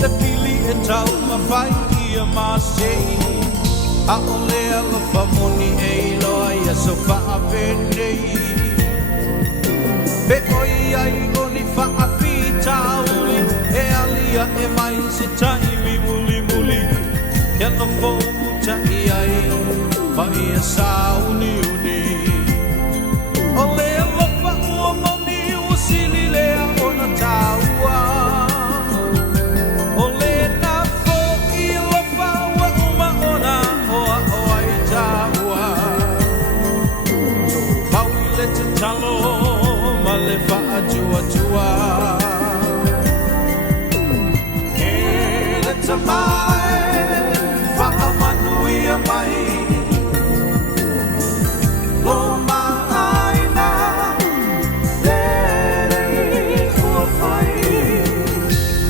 Le fili e tau ma fai ia ma sei a ole ala famoni e loa ia so fa apenei be oi ai oni fa afita uli e alia e mai se tai mi muli muli ya no fo muta ai fa ia sa uni uni ole ala fa uomoni usili le ona taua Jua jua, ele tamai, faa manuia mai, lo maina, lerei ua fai,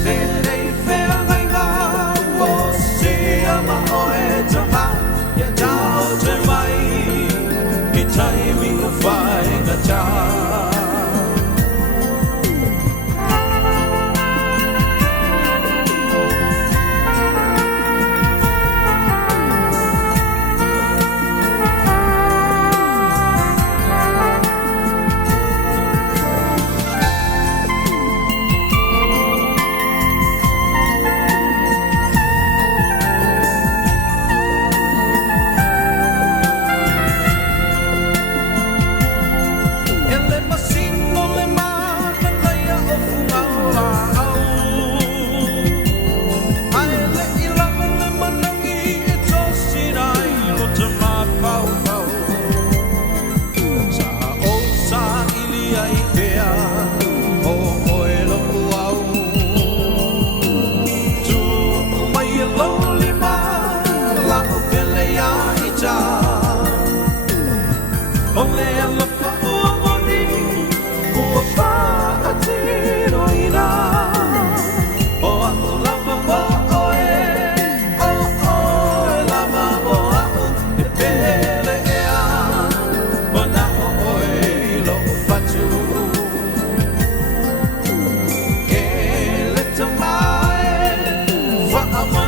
lerei fea ngai ngā ua sia ma oe tama, ia tau te mai, i taimi ua fai ngā tau. I'm